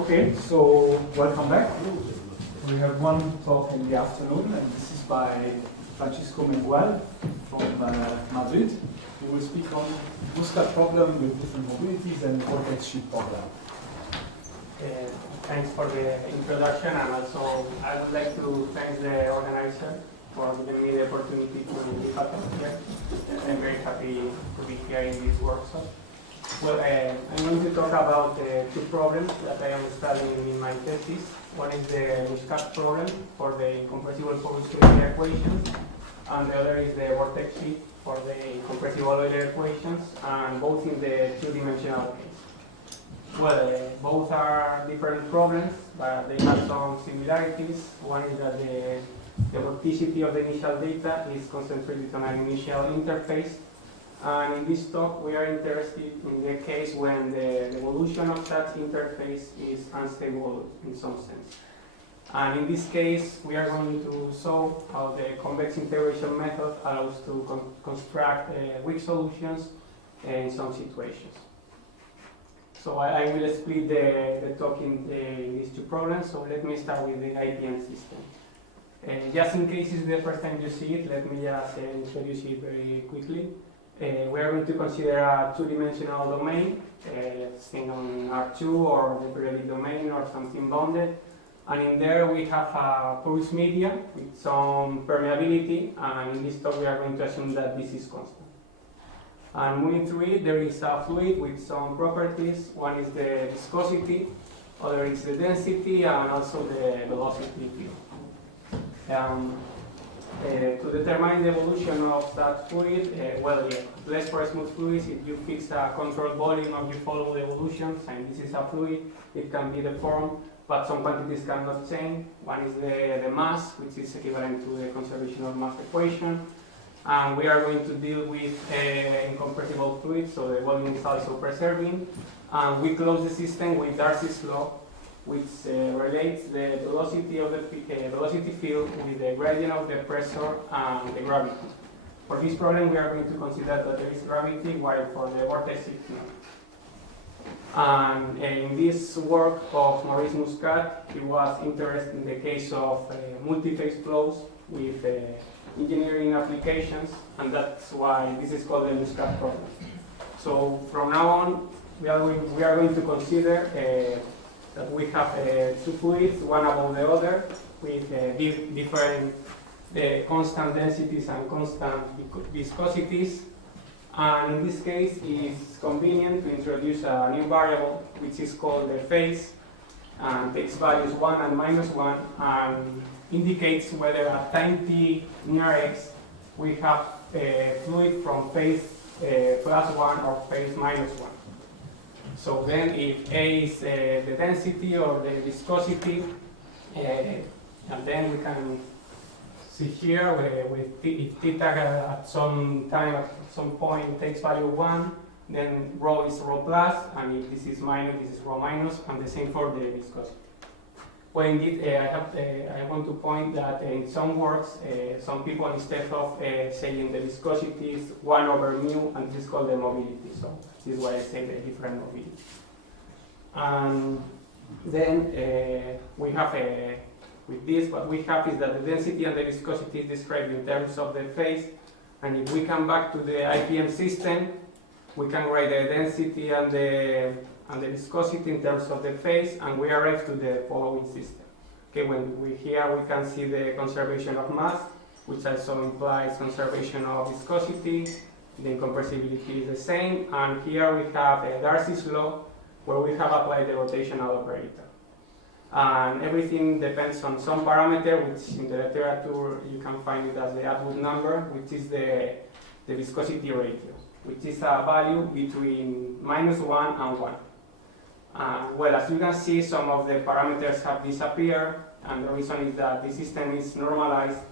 Okay, so welcome back. We have one talk in the afternoon, and this is by Francisco Mengual from Madrid, who will speak on Muskat problem with different mobilities and vortex sheet problem. Thanks for the introduction, and also I would like to thank the organizer for giving me the opportunity to be part of here. I'm very happy to be here in this workshop. Well, I'm going to talk about two problems that I am studying in my thesis. One is the Muskat problem for the incompressible porous equations, and the other is the vortex sheet for the incompressible Euler equations, and both in the two-dimensional case. Well, both are different problems, but they have some similarities. One is that the vorticity of the initial data is concentrated on an initial interface. And in this talk, we are interested in the case when the evolution of such interface is unstable in some sense. And in this case, we are going to show how the convex integration method allows to construct weak solutions in some situations. So I will split the talk in these two problems. So let me start with the IPM system. Just in case it's the first time you see it, let me just introduce it very quickly. We are going to consider a two-dimensional domain, seen on R2 or the periodic domain or something bounded. And in there we have a porous media with some permeability, and in this talk we are going to assume that this is constant. And moving through it, there is a fluid with some properties. One is the viscosity, other is the density, and also the velocity field. To determine the evolution of that fluid, less for smooth fluids, if you fix a controlled volume and you follow the evolutions, and this is a fluid, it can be deformed, but some quantities cannot change. One is the mass, which is equivalent to the conservation of mass equation. And we are going to deal with incompressible fluids, so the volume is also preserving. And we close the system with Darcy's law, which relates the velocity of the velocity field with the gradient of the pressure and the gravity. For this problem, we are going to consider that there is gravity, while for the vortex it's not. And in this work of Maurice Muskat, he was interested in the case of multi-phase flows with engineering applications, and that's why this is called the Muskat problem. So from now on, we are going to consider that we have two fluids, one above the other, with different constant densities and constant viscosities. And in this case, it's convenient to introduce a new variable, which is called the phase, and takes values 1 and -1, and indicates whether at time t near x we have a fluid from phase +1 or phase -1. So then if A is the density or the viscosity, and then we can see here if theta at some time, at some point takes value 1, then rho is rho plus, and if this is minus, this is rho minus, and the same for the viscosity. Well, indeed, I want to point that in some works, some people, instead of saying the viscosity is 1 over mu, and this is called the mobility. So this is why I say the different mobility. And then we have, with this, what we have is that the density and the viscosity is described in terms of the phase. And if we come back to the IPM system, we can write the density and the viscosity in terms of the phase, and we arrive to the following system. Okay, here we can see the conservation of mass, which also implies conservation of viscosity. The incompressibility is the same, and here we have Darcy's law, where we have applied the rotational operator. And everything depends on some parameter, which in the literature you can find it as the Atwood number, which is the viscosity ratio, which is a value between -1 and 1. Well, as you can see, some of the parameters have disappeared, and the reason is that the system is normalized.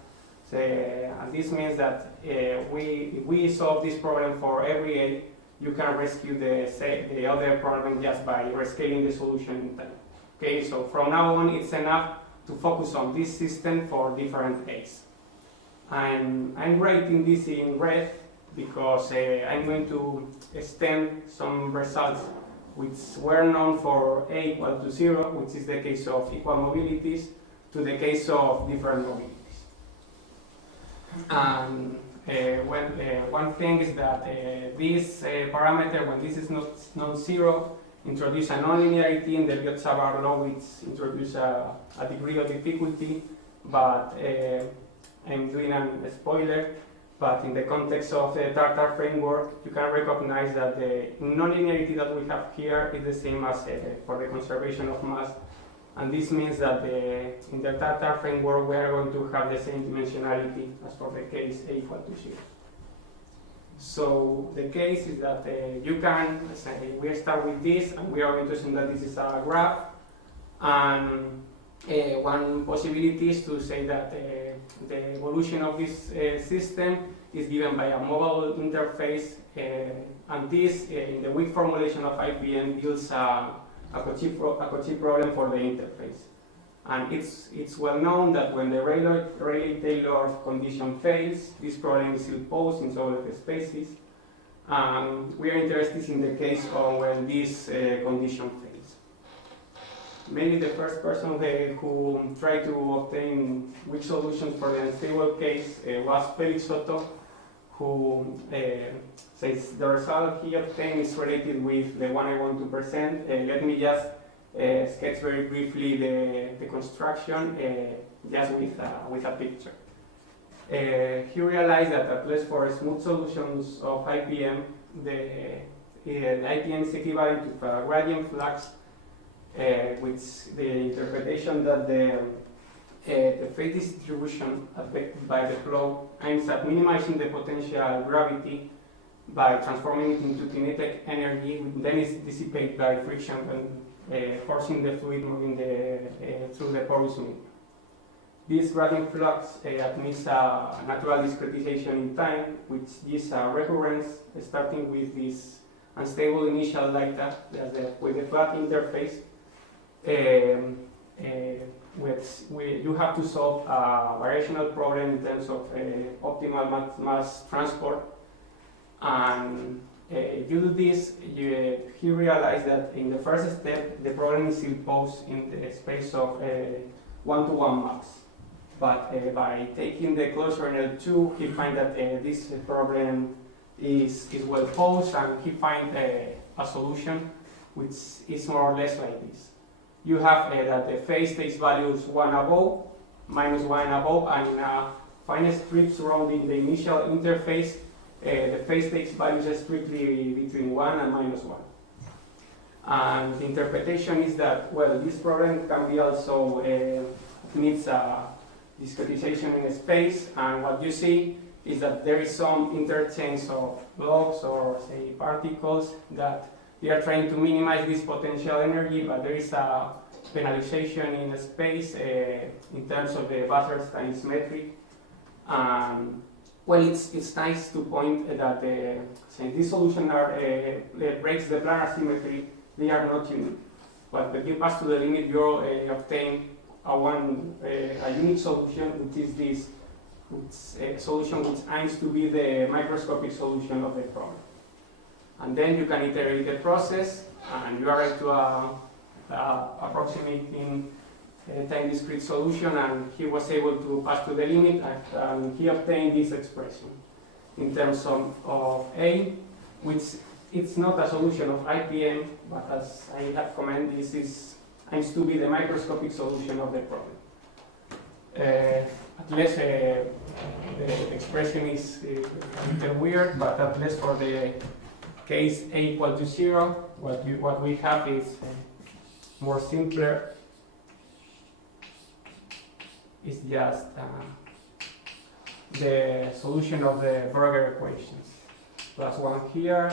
And this means that if we solve this problem for every A, you can rescue the other problem just by rescaling the solution in time. Okay, so from now on, it's enough to focus on this system for different A's. I'm writing this in red because I'm going to extend some results which were known for A equal to 0, which is the case of equal mobilities, to the case of different mobilities. And one thing is that this parameter, when this is not non-zero, introduce a nonlinearity in the Biot-Savart law, which introduce a degree of difficulty, but I'm doing a spoiler. But in the context of the Tartar framework, you can recognize that the nonlinearity that we have here is the same as for the conservation of mass. And this means that in the Tartar framework, we are going to have the same dimensionality as for the case A equal to 0. So the case is that you can say, we start with this, and we are going to assume that this is a graph. And one possibility is to say that the evolution of this system is given by a mobile interface, and this, in the weak formulation of IPM, builds a Cauchy problem for the interface. And it's well known that when the Rayleigh-Taylor condition fails, this problem is still posed in all of the spaces. We are interested in the case of when this condition fails. Mainly the first person who tried to obtain weak solutions for the unstable case was Felix Otto, who says the result he obtained is related with the one I want to present. Let me just sketch very briefly the construction, just with a picture. He realized that at least for smooth solutions of IPM, the IPM is equivalent to a gradient flux, with the interpretation that the phase distribution affected by the flow aims at minimizing the potential gravity by transforming it into kinetic energy, which then is dissipated by friction when forcing the fluid moving through the porous medium. This gradient flux admits a natural discretization in time, which is a recurrence starting with this unstable initial data with the flat interface. You have to solve a variational problem in terms of optimal mass transport. And if you do this, he realized that in the first step, the problem is still posed in the space of 1-to-1 maps. But by taking the closure in L2, he finds that this problem is well posed, and he finds a solution which is more or less like this. You have that the phase takes values 1 above, minus 1 above, and in a fine strip surrounding the initial interface, the phase takes values strictly between 1 and minus 1. And the interpretation is that, well, this problem can be also needs a discretization in space, and what you see is that there is some interchange of blocks or, say, particles that we are trying to minimize this potential energy, but there is a penalization in space in terms of the Wasserstein symmetry. Well, it's nice to point that since these solutions breaks the planar symmetry, they are not unique. But when you pass to the limit, you obtain a unique solution, which is this solution which aims to be the microscopic solution of the problem. And then you can iterate the process, and you arrive to approximating time discrete solution, and he was able to pass to the limit, and he obtained this expression in terms of A, which it's not a solution of IPM, but as I have commented, this aims to be the microscopic solution of the problem. At least the expression is a little weird, but at least for the case A equal to 0, what we have is more simpler. It's just the solution of the Berger equations. Plus 1 here,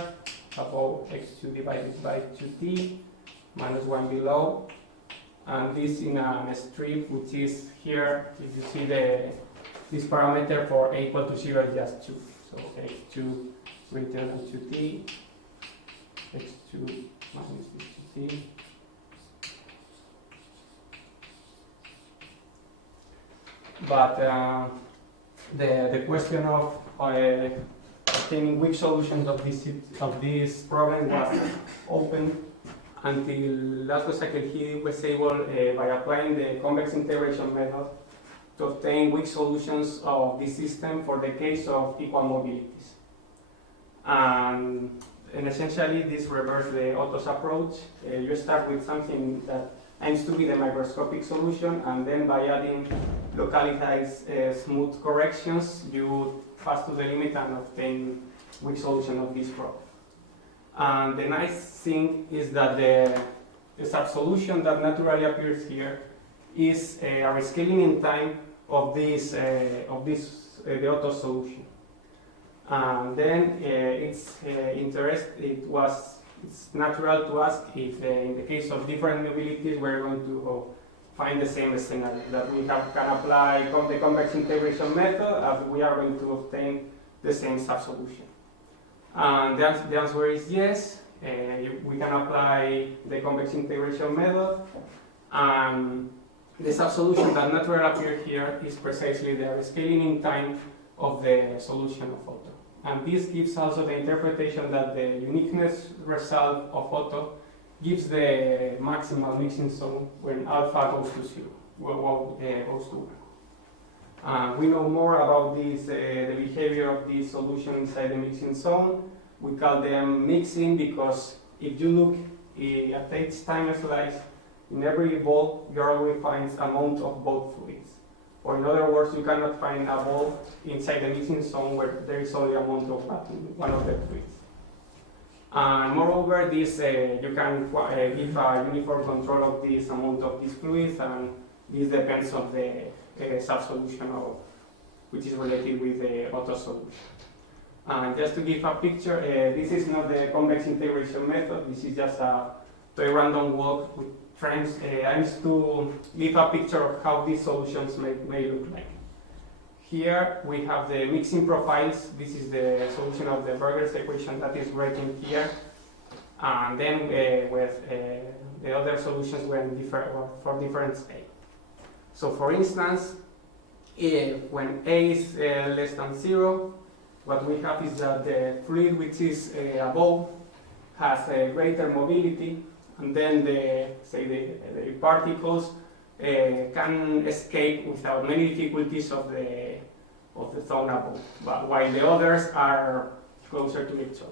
above x2 divided by 2t, minus 1 below, and this in a strip which is here. If you see this parameter for A equal to 0 is just 2. So x2 greater than 2t, x2 minus 2t. But the question of obtaining weak solutions of this problem was open until László Székelyhidi was able, by applying the convex integration method, to obtain weak solutions of this system for the case of equal mobilities. And essentially, this reverses the Otto's approach. You start with something that aims to be the microscopic solution, and then by adding localized smooth corrections, you pass to the limit and obtain weak solution of this problem. And the nice thing is that the subsolution that naturally appears here is a rescaling in time of the Otto solution. And then it's natural to ask if in the case of different mobilities we're going to find the same scenario, that we can apply the convex integration method and we are going to obtain the same subsolution. And the answer is yes, we can apply the convex integration method, and the subsolution that naturally appears here is precisely the rescaling in time of the solution of Otto. And this gives also the interpretation that the uniqueness result of Otto gives the maximal mixing zone when alpha goes to 0, goes to 1. We know more about this, the behavior of this solution inside the mixing zone. We call them mixing because if you look at each time slice, in every ball you always find amount of both fluids. Or in other words, you cannot find a ball inside the mixing zone where there is only amount of one of the fluids. And moreover, this you can give a uniform control of this amount of these fluids, and this depends on the subsolution of, which is related with the Otto solution. And just to give a picture, this is not the convex integration method. This is just a random walk with friends. Aims to give a picture of how these solutions may look like. Here we have the mixing profiles. This is the solution of the Berger's equation that is written here. And then with the other solutions for different A. So for instance, when A is less than 0, what we have is that the fluid which is above has a greater mobility, and then the particles can escape without many difficulties of the zone above, but while the others are closer to each other.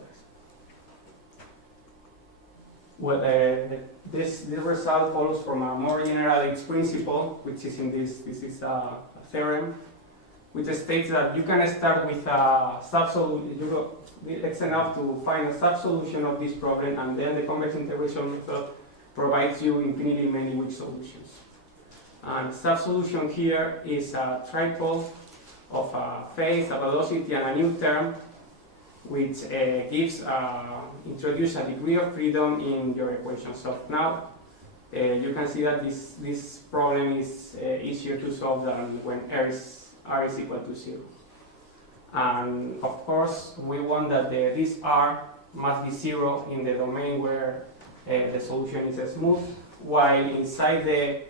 Well, this result follows from a more general Higgs principle, which is in this is a theorem, which states that you can start with a subsolution. It's enough to find a subsolution of this problem, and then the convex integration method provides you infinitely many weak solutions. And subsolution here is a triple of a phase, a velocity, and a new term, which introduces a degree of freedom in your equation. So now you can see that this problem is easier to solve than when R is equal to 0. And of course, we want that this R must be 0 in the domain where the solution is smooth, while inside the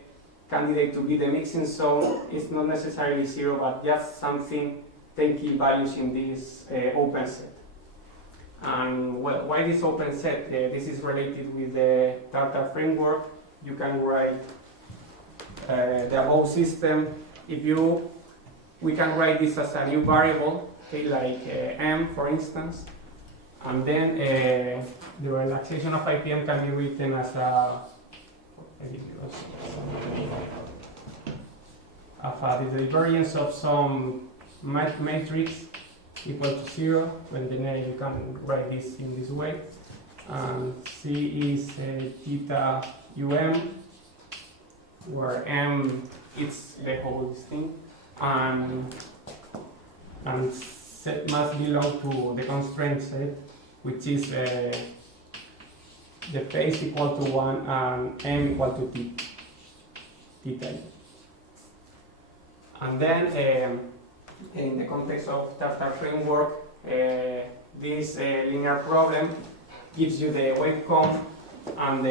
candidate to be the mixing zone is not necessarily 0, but just something taking values in this open set. And well, why this open set? This is related with the Tartar framework. You can write the above system. We can write this as a new variable, okay, like m, for instance, and then the relaxation of IPM can be written as the divergence of some matrix equal to 0, when then you can write this in this way. And C is theta um, where m is the whole thing, and set must belong to the constraint set, which is the phase equal to 1 and m equal to theta. And then in the context of Tartar framework, this linear problem gives you the wavecomb, and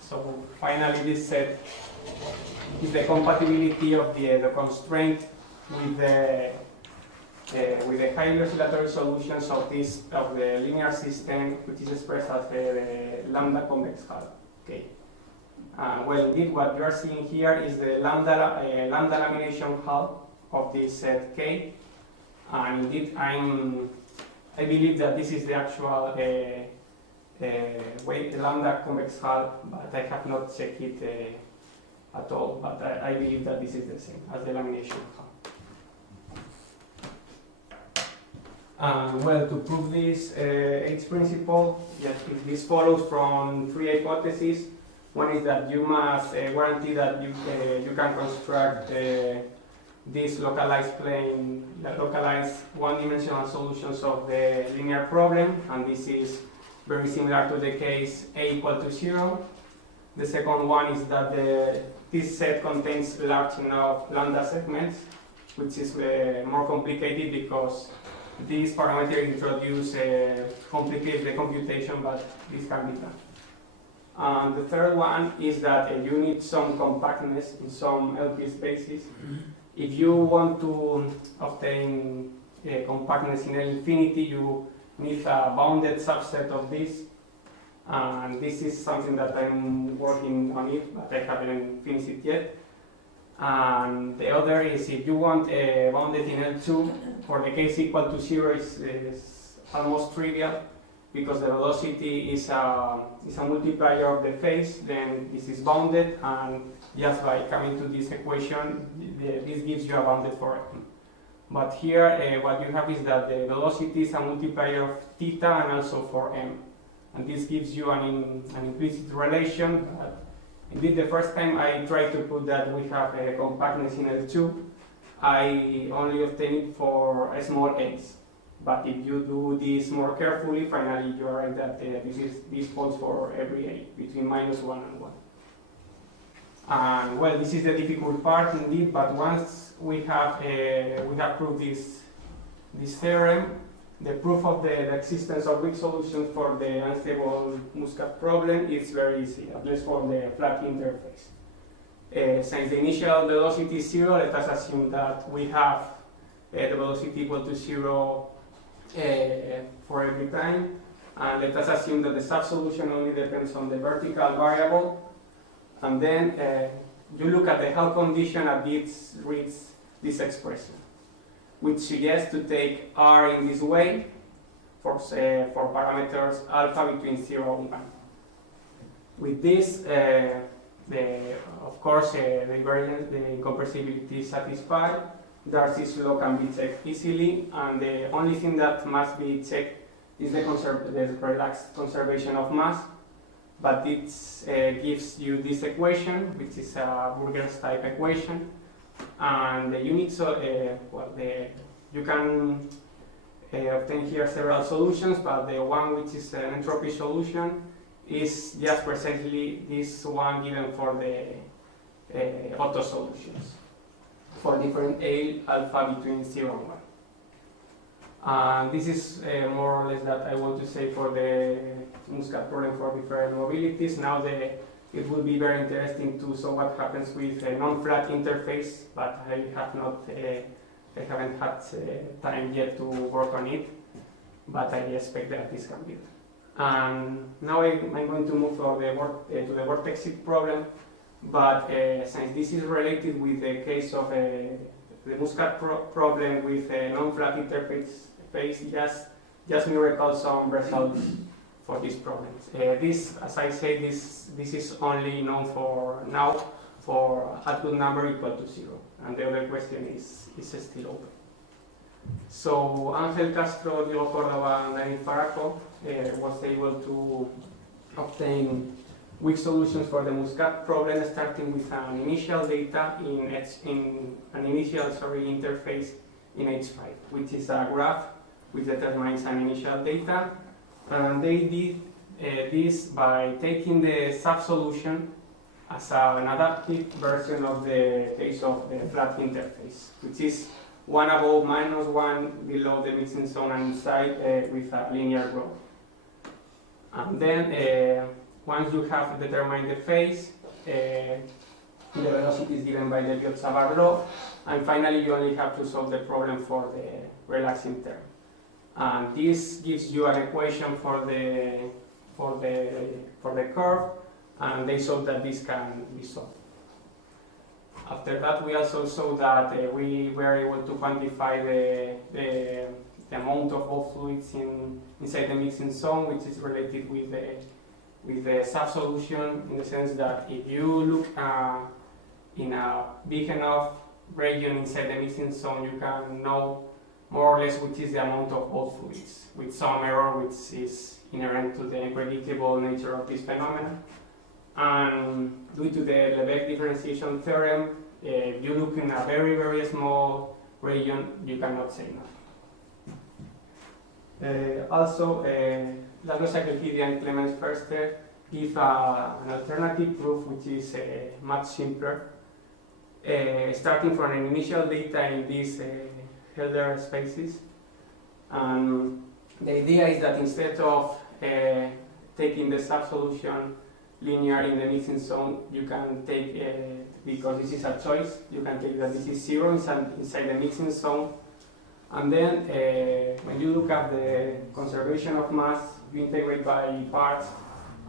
so finally this set is the compatibility of the constraint with with the highly oscillatory solutions of the linear system, which is expressed as the lambda convex hull. Okay. Well, indeed, what you are seeing here is the lambda lamination hull of this set K, and indeed, I believe that this is the actual way, the lambda convex hull, but I have not checked it at all. But I believe that this is the same as the lamination hull. Well, to prove this H principle, yes, this follows from three hypotheses. One is that you must guarantee that you can construct these localized localized one-dimensional solutions of the linear problem, and this is very similar to the case A equal to 0. The second one is that this set contains large enough lambda segments, which is more complicated because these parameters introduce complicate the computation, but this can be done. And the third one is that you need some compactness in some LP spaces. If you want to obtain compactness in L infinity, you need a bounded subset of this. And this is something that I'm working on it, but I haven't finished it yet. And the other is if you want a bounded in L2, for the case equal to 0 is almost trivial, because the velocity is a multiplier of the phase, then this is bounded, and just by coming to this equation, this gives you a bounded for M. But here, what you have is that the velocity is a multiplier of theta and also for M. And this gives you an implicit relation. But indeed, the first time I tried to put that we have a compactness in L2, I only obtain it for a small x. But if you do this more carefully, finally you are right that this holds for every a between -1 and 1. And well, this is the difficult part indeed. But once we have proved this theorem, the proof of the existence of weak solutions for the unstable Muskat problem is very easy, at least for the flat interface. Since the initial velocity is 0, let us assume that we have the velocity equal to 0 for every time, and let us assume that the subsolution only depends on the vertical variable, and then you look at the Hall condition at this reads this expression, which suggests to take R in this way for parameters alpha between 0 and 1. With this, of course, the invariance, the incompressibility is satisfied. Darcy's law can be checked easily, and the only thing that must be checked is the relaxed conservation of mass. But it gives you this equation, which is a Burger's type equation, and the units. You can obtain here several solutions, but the one which is an entropy solution is just precisely this one given for the Otto solutions for different A alpha between 0 and 1. This is more or less that I want to say for the Muskat problem for different mobilities. Now it will be very interesting to see what happens with a non-flat interface, but I haven't had time yet to work on it, but I expect that this can be done. And now I'm going to move to the vortex problem, but since this is related with the case of the Muskat problem with a non-flat interface, just me recall some results for these problems. This, as I say, this is only known for now for a good number equal to 0, and the other question is still open. So Ángel Castro, Diego Córdoba, and Daniel Faraco was able to obtain weak solutions for the Muskat problem, starting with an initial data in an initial interface in H5, which is a graph which determines an initial data, and they did this by taking the subsolution as an adaptive version of the case of the flat interface, which is 1 above -1 below the mixing zone and inside with a linear growth. And then once you have determined the phase, the velocity is given by the Biot-Savart law, and finally you only have to solve the problem for relaxing term. And this gives you an equation for the curve, and they showed that this can be solved. After that, we also saw that we were able to quantify the amount of all fluids inside the mixing zone, which is related with the sub-solution, in the sense that if you look in a big enough region inside the mixing zone, you can know more or less which is the amount of all fluids, with some error which is inherent to the unpredictable nature of this phenomenon. And due to the Lebesgue differentiation theorem, if you look in a very, very small region, you cannot say nothing. Also, László Székelyhidi and Clemens Förster give an alternative proof which is much simpler, starting from an initial data in these Euler spaces. The idea is that instead of taking the sub-solution linear in the mixing zone, you can take, because this is a choice, you can take that this is 0 inside the mixing zone. And then when you look at the conservation of mass, you integrate by parts.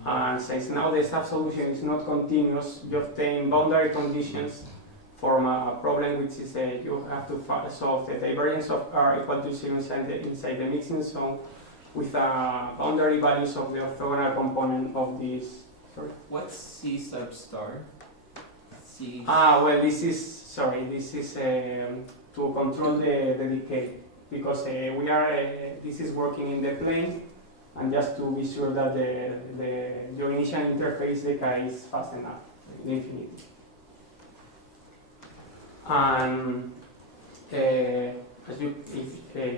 And since now the sub-solution is not continuous, you obtain boundary conditions from a problem which is you have to solve the divergence of R equal to 0 inside the mixing zone with boundary values of the orthogonal component of this. Sorry? What's C sub star? C. Well, this is to control the decay, because this is working in the plane, and just to be sure that your initial interface decay is fast enough in infinity. And if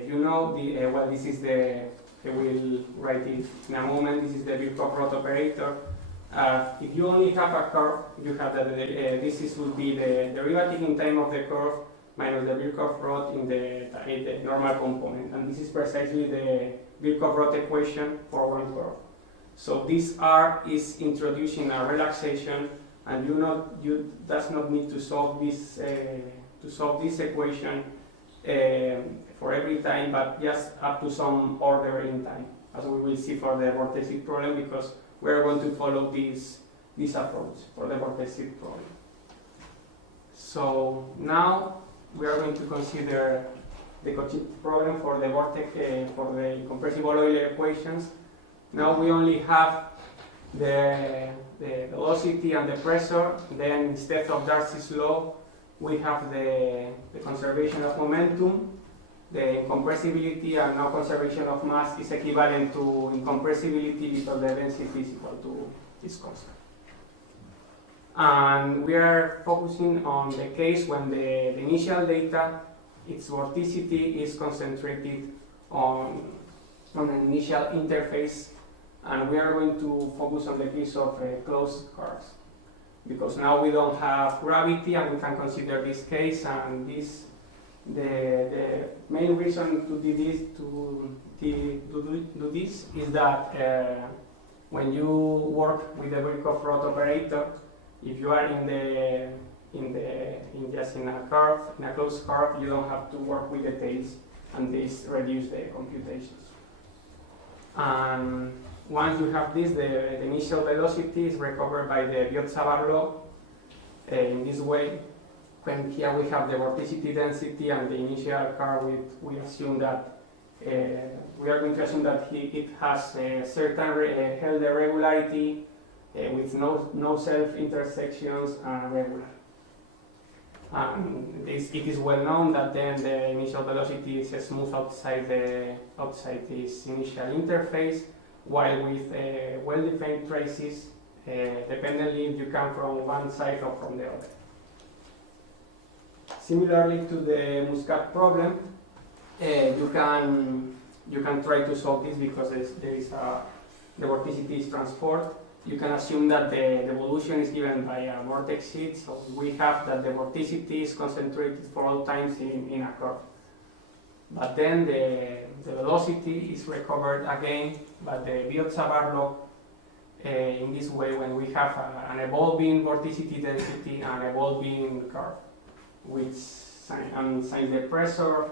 you know, well, this is I will write it in a moment. This is the Birkhoff-Roth operator. If you only have a curve, you have that this will be the derivative in time of the curve minus the Birkhoff-Roth in the normal component, and this is precisely the Birkhoff-Roth equation for one curve. So this R is introducing a relaxation, and you does not need to solve this equation for every time, but just up to some order in time, as we will see for the vortexic problem, because we are going to follow this approach for the vortexic problem. So now we are going to consider the Cauchy problem for the vortex for the incompressible Euler equations. Now we only have the velocity and the pressure. Then instead of Darcy's law, we have the conservation of momentum. The incompressibility and no conservation of mass is equivalent to incompressibility because the density is equal to this constant. And we are focusing on the case when the initial data, its vorticity is concentrated on an initial interface, and we are going to focus on the case of closed curves, because now we don't have gravity and we can consider this case, and the main reason to do this is that when you work with the Birkhoff-Roth operator, if you are in a curve, in a closed curve, you don't have to work with the tails, and this reduces the computations. And once you have this, the initial velocity is recovered by the Biot-Savart law in this way. When here we have the vorticity density and the initial curve, we assume that we are going to assume that it has a certain Euler regularity with no self-intersections and regular. It is well known that then the initial velocity is smooth outside this initial interface, while with well-defined traces, dependently if you come from one side or from the other. Similarly to the Muskat problem, you can try to solve this because the vorticity is transformed. You can assume that the evolution is given by a vortex sheet, so we have that the vorticity is concentrated for all times in a curve. But then the velocity is recovered again by the Biot-Savart law in this way when we have an evolving vorticity density and evolving curve, which since the pressure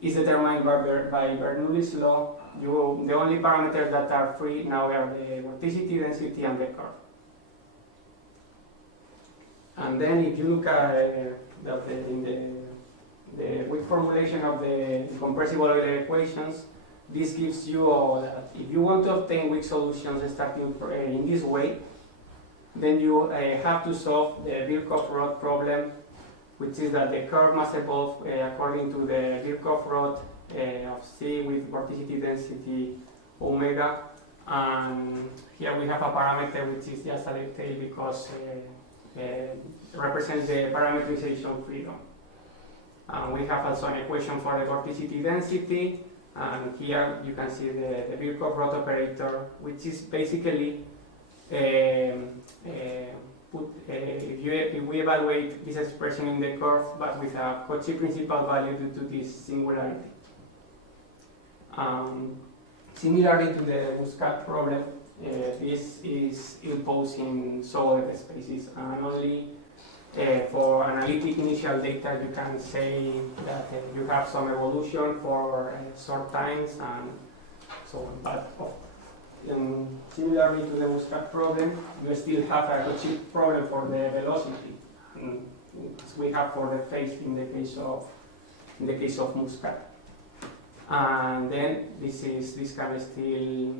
is determined by Bernoulli's law. The only parameters that are free now are the vorticity, density, and the curve. And then if you look at in the weak formulation of the incompressible Euler equations, this gives you that if you want to obtain weak solutions starting in this way, then you have to solve the Birkhoff-Roth problem, which is that the curve must evolve according to the Birkhoff-Roth of C with vorticity density omega. And here we have a parameter which is just a detail because represents the parameterization freedom. We have also an equation for the vorticity density, and here you can see the Birkhoff-Roth operator, which is basically if we evaluate this expression in the curve, but with a Cauchy principal value due to this singularity. Similarly to the Muskat problem, this is imposed in solid spaces, and only for analytic initial data you can say that you have some evolution for short times and so on. But similarly to the Muskat problem, you still have a Cauchy problem for the velocity, as we have for the phase in the case of Muskat. And then this can still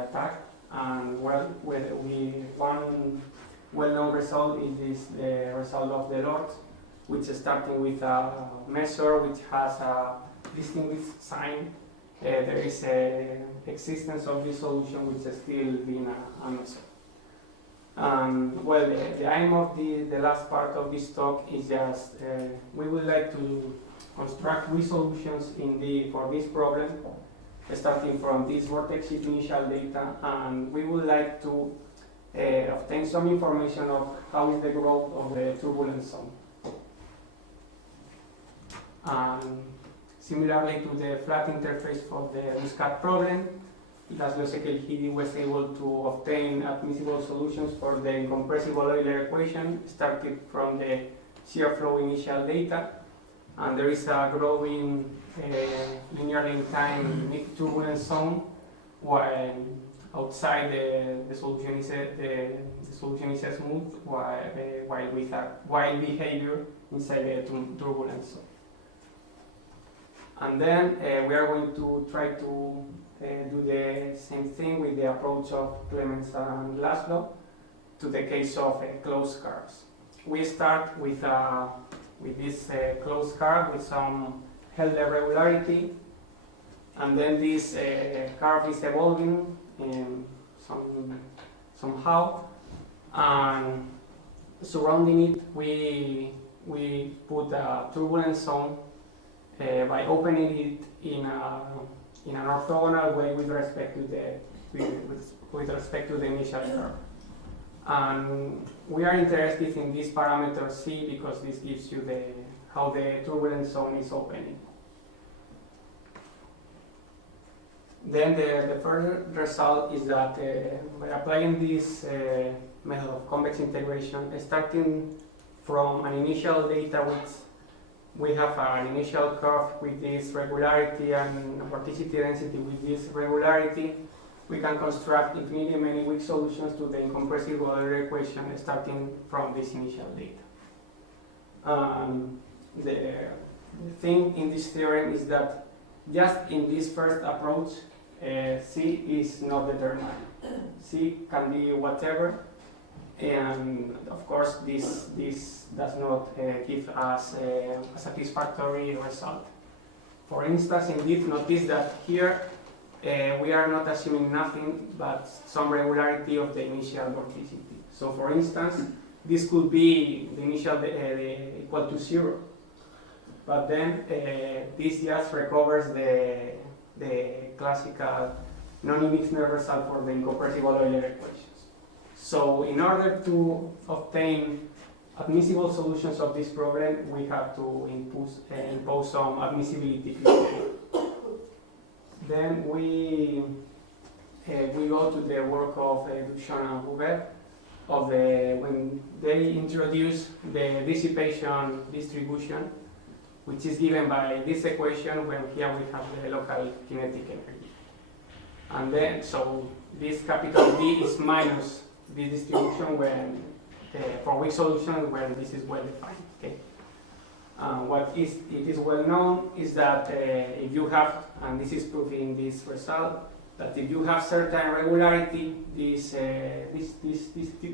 attack. And one well-known result is the result of the Lord, which is starting with a measure which has a distinguished sign. There is a existence of this solution which is still being a measure. Well, the aim of the last part of this talk is just we would like to construct weak solutions for this problem, starting from this vortex initial data, and we would like to obtain some information of how is the growth of the turbulence zone. Similarly to the flat interface for the Muskat problem, László Székelyhidi was able to obtain admissible solutions for the incompressible Euler equation, starting from the shear flow initial data, and there is a growing linearly in time unique turbulence zone, while outside the solution is smooth, while with a wild behavior inside the turbulence zone. And then we are going to try to do the same thing with the approach of Clemens and László to the case of closed curves. We start with this closed curve with some Euler regularity, and then this curve is evolving somehow, and surrounding it we put a turbulence zone by opening it in an orthogonal way with respect to the initial curve. And we are interested in this parameter C because this gives you how the turbulence zone is opening. Then the further result is that by applying this method of convex integration, starting from an initial data which we have an initial curve with this regularity and vorticity density with this regularity, we can construct infinitely many weak solutions to the incompressible Euler equation starting from this initial data. The thing in this theorem is that just in this first approach, C is not determined. C can be whatever, and of course this does not give us a satisfactory result. For instance, in diff, notice that here we are not assuming nothing but some regularity of the initial vorticity. So for instance, this could be the initial equal to 0, but then this just recovers the classical non-Mixner result for the incompressible Euler equations. So in order to obtain admissible solutions of this problem, we have to impose some admissibility criteria. Then we go to the work of Duchamp and Hubert when they introduce the dissipation distribution which is given by this equation when here we have the local kinetic energy. And then, so this capital D is minus this distribution when, for weak solutions when this is well defined. Okay. It is well known is that if you have, and this is proved in this result, that if you have certain regularity, this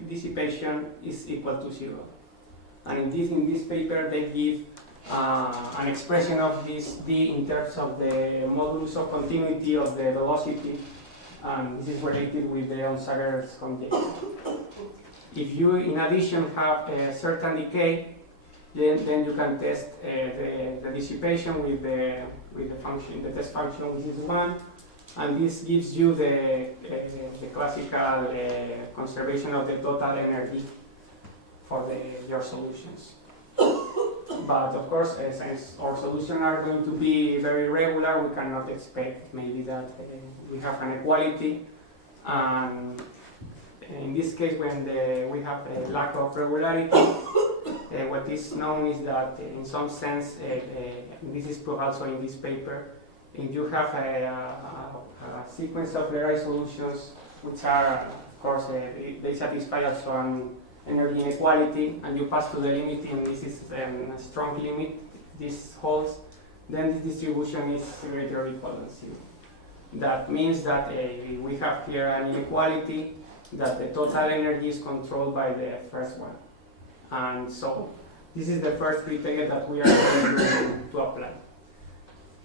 dissipation is equal to 0. And in this paper they give an expression of this D in terms of the modulus of continuity of the velocity, and this is related with the Onsager's conjecture. If you, in addition, have a certain decay, then you can test the dissipation with the function, the test function, which is 1, and this gives you the classical conservation of the total energy for your solutions. But of course, since our solutions are going to be very regular, we cannot expect maybe that we have an equality. And in this case, when we have a lack of regularity, what is known is that in some sense, this is proved also in this paper, if you have a sequence of Leray solutions which are, of course, they satisfy also an energy inequality, and you pass to the limit, and this is a strong limit, this holds, then this distribution is greater or equal than 0. That means that we have here an inequality, that the total energy is controlled by the first one. And so this is the first criteria that we are going to apply.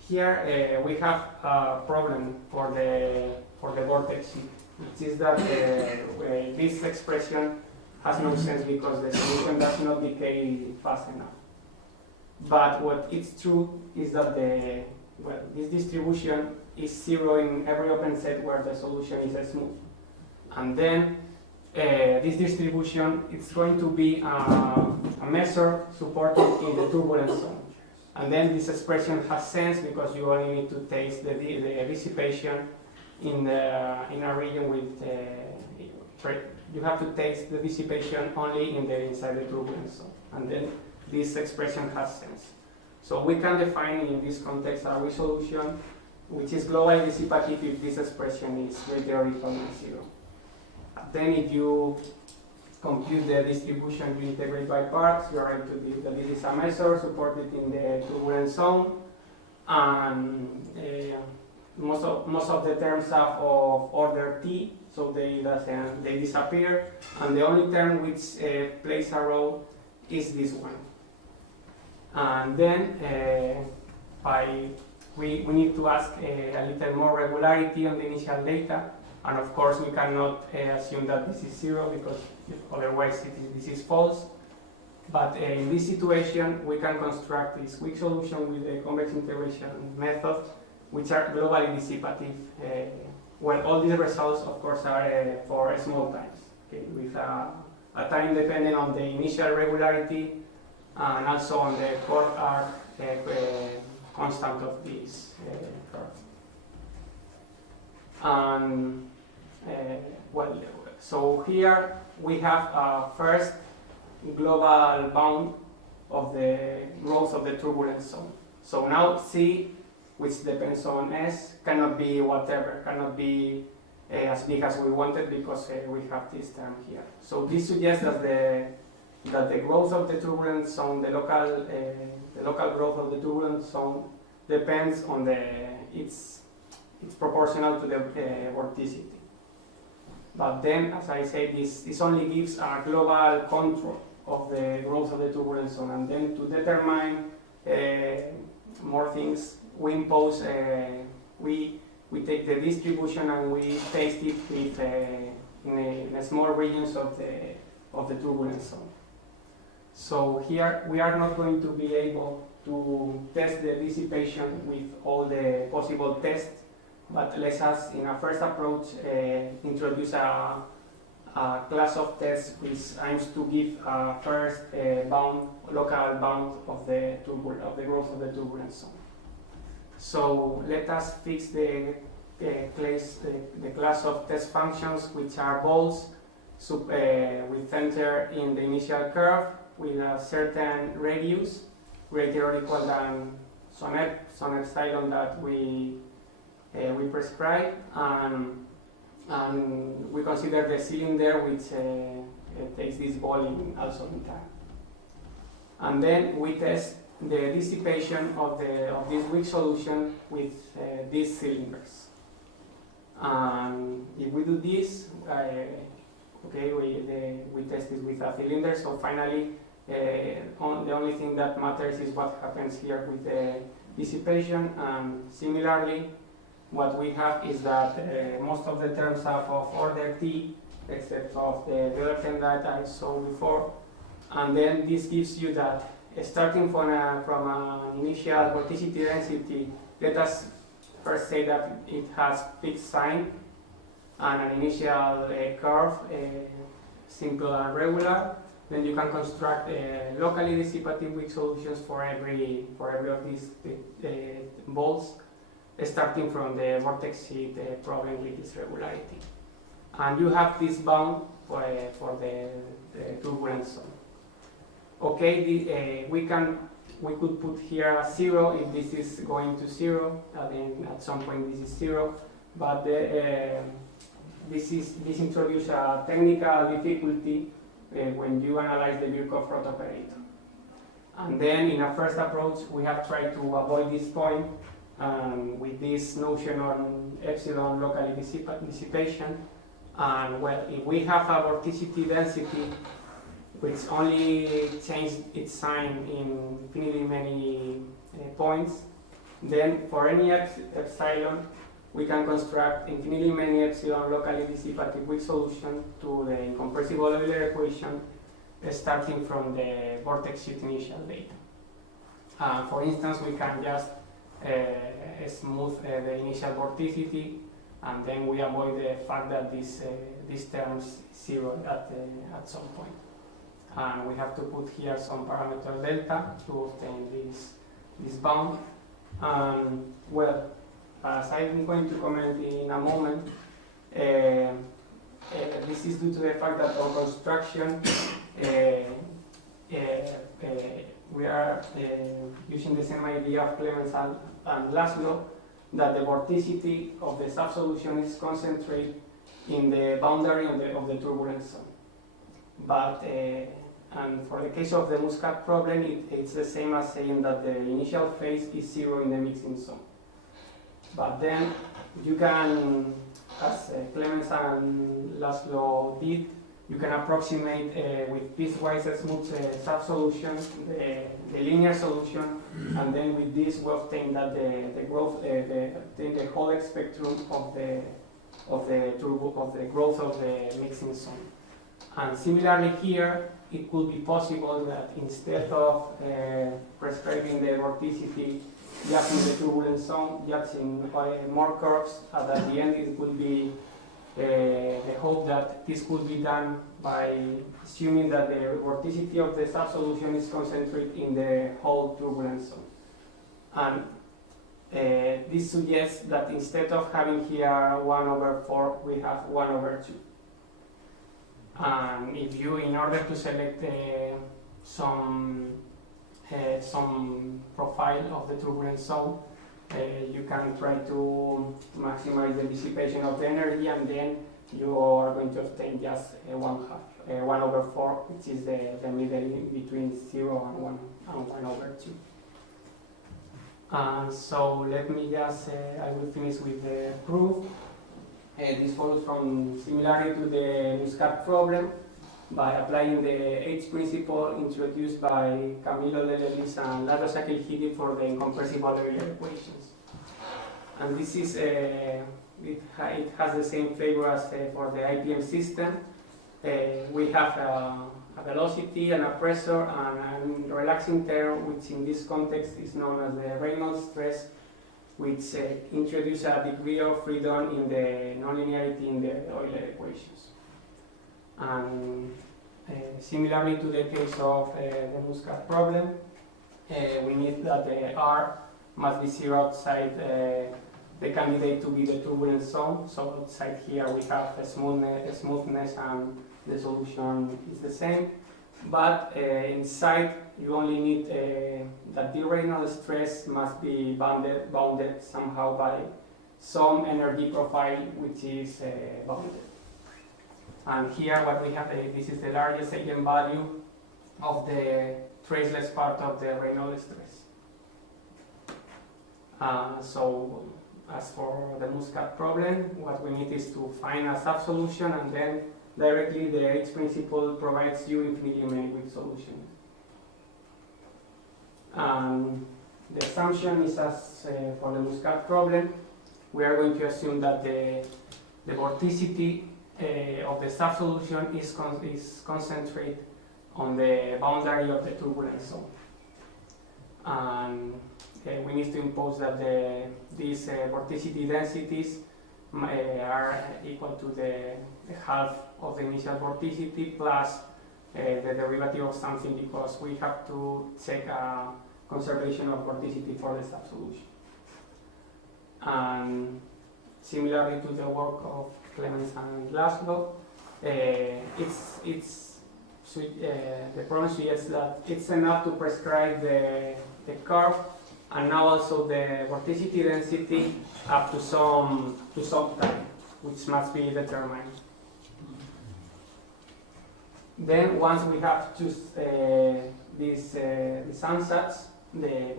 Here we have a problem for the vortex sheet, which is that this expression has no sense because the solution does not decay fast enough. But what is true is that this distribution is 0 in every open set where the solution is smooth. And then this distribution is going to be a measure supported in the turbulence zone. And then this expression has sense because you only need to taste the dissipation in a region with you have to taste the dissipation only inside the turbulence zone, and then this expression has sense. So we can define in this context a weak solution which is globally dissipative if this expression is greater or equal than 0. Then if you compute the distribution, you integrate by parts, you are able to give that this is a measure supported in the turbulence zone, and most of the terms are of order T, so they disappear, and the only term which plays a role is this one. And then we need to ask a little more regularity on the initial data, and of course we cannot assume that this is 0 because otherwise this is false. But in this situation we can construct this weak solution with the convex integration method, which are globally dissipative. Well, all these results, of course, are for small times, okay, with a time dependent on the initial regularity and also on the chord arc constant of this curve. And well, so here we have a first global bound of the growth of the turbulence zone. So now C, which depends on S, cannot be whatever, cannot be as big as we wanted because we have this term here. So this suggests that the growth of the turbulence zone, the local growth of the turbulence zone, depends on it's proportional to the vorticity. But then, as I said, this only gives a global control of the growth of the turbulence zone, and then to determine more things, we impose, we take the distribution and we taste it with, in small regions of the turbulence zone. So here we are not going to be able to test the dissipation with all the possible tests, but let us, in our first approach, introduce a class of tests which aims to give a first local bound of the growth of the turbulence zone. So let us fix the class of test functions which are balls with center in the initial curve with a certain radius, greater or equal than some epsilon that we prescribe, and we consider the cylinder which takes this volume also in time. And then we test the dissipation of this weak solution with these cylinders. And if we do this, okay, we test it with a cylinder. So finally, the only thing that matters is what happens here with the dissipation. And similarly, what we have is that most of the terms are of order T, except of the other term that I saw before. And then this gives you that starting from an initial vorticity density, let us first say that it has fixed sign and an initial curve, simple and regular. Then you can construct locally dissipative weak solutions for every of these balls, starting from the vortex sheet problem with this regularity. And you have this bound for the turbulence zone. Okay, we could put here a 0 if this is going to 0, and then at some point this is 0. But this introduces a technical difficulty when you analyze the Birkhoff-Roth operator. And then in a first approach, we have tried to avoid this point with this notion on epsilon locally dissipation. And well, if we have a vorticity density which only changed its sign in infinitely many points, then for any epsilon, we can construct infinitely many epsilon locally dissipative weak solution to the incompressible Euler equation, starting from the vortex sheet initial data. For instance, we can just smooth the initial vorticity, and then we avoid the fact that this term is 0 at some point. And we have to put here some parameter delta to obtain this bound. Well, as I'm going to comment in a moment, this is due to the fact that our construction we are using the same idea of Felix and László, that the vorticity of the subsolution is concentrated in the boundary of the turbulence zone. But and for the case of the Muskat problem, it's the same as saying that the initial phase is 0 in the mixing zone. But then you can, as Clemens and László did, you can approximate with piecewise smooth subsolution the linear solution, and then with this we obtain that the whole spectrum of the growth of the mixing zone. And similarly here, it could be possible that instead of prescribing the vorticity just in the turbulence zone, just in more curves, and at the end it would be the hope that this could be done by assuming that the vorticity of the subsolution is concentrated in the whole turbulence zone. And this suggests that instead of having here 1/4, we have 1/2. And if you, in order to select some profile of the turbulence zone, you can try to maximize the dissipation of the energy, and then you are going to obtain just 1/4, which is the middle between 0 and 1/2. So let me just, I will finish with the proof. This follows from similarity to the Muskat problem by applying the H principle introduced by Camilo Delelis and László Székelyhidi for the incompressible Euler equations. And this is, it has the same flavor as for the IPM system. We have a velocity and a pressure and a relaxing term, which in this context is known as the Reynolds stress, which introduces a degree of freedom in the nonlinearity in the Euler equations. And similarly to the case of the Muskat problem, we need that the R must be 0 outside the candidate to be the turbulence zone. So outside here we have a smoothness and the solution is the same. but inside you only need that the Reynolds stress must be bounded somehow by some energy profile which is bounded. And here what we have, this is the largest eigenvalue of the traceless part of the Reynolds stress. So as for the Muskat problem, what we need is to find a sub-solution, and then directly the H principle provides you infinitely many weak solutions. The assumption is as for the Muskat problem, we are going to assume that the vorticity of the sub-solution is concentrated on the boundary of the turbulence zone. And we need to impose that these vorticity densities are equal to the half of the initial vorticity plus the derivative of something, because we have to check a conservation of vorticity for the sub-solution. And similarly to the work of Clemens and László, the problem suggests that it's enough to prescribe the curve and now also the vorticity density up to some time, which must be determined. Then once we have choose these ansatz, the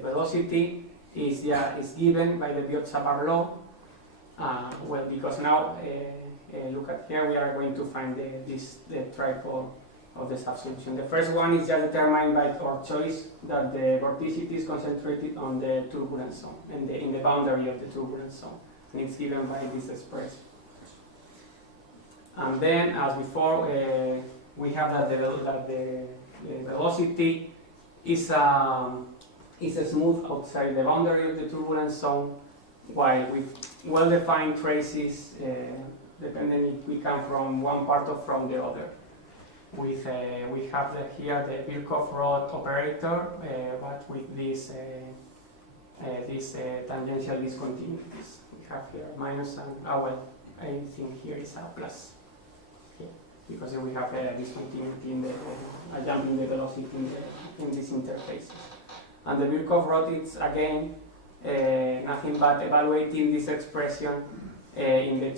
velocity is given by the Biot-Savart law. Well, because now look at here, we are going to find the triple of the subsolution. The first one is just determined by our choice that the vorticity is concentrated on the turbulence zone, in the boundary of the turbulence zone, and it's given by this expression. And then, as before, we have that the velocity is smooth outside the boundary of the turbulence zone, while with well-defined traces, depending if we come from one part or from the other. We have here the Birkhoff-Rod operator, but with these tangential discontinuities. We have here minus and well, I think here is a plus, because we have a discontinuity a jump in the velocity in these interfaces. And the Birkhoff-Rod is again nothing but evaluating this expression in the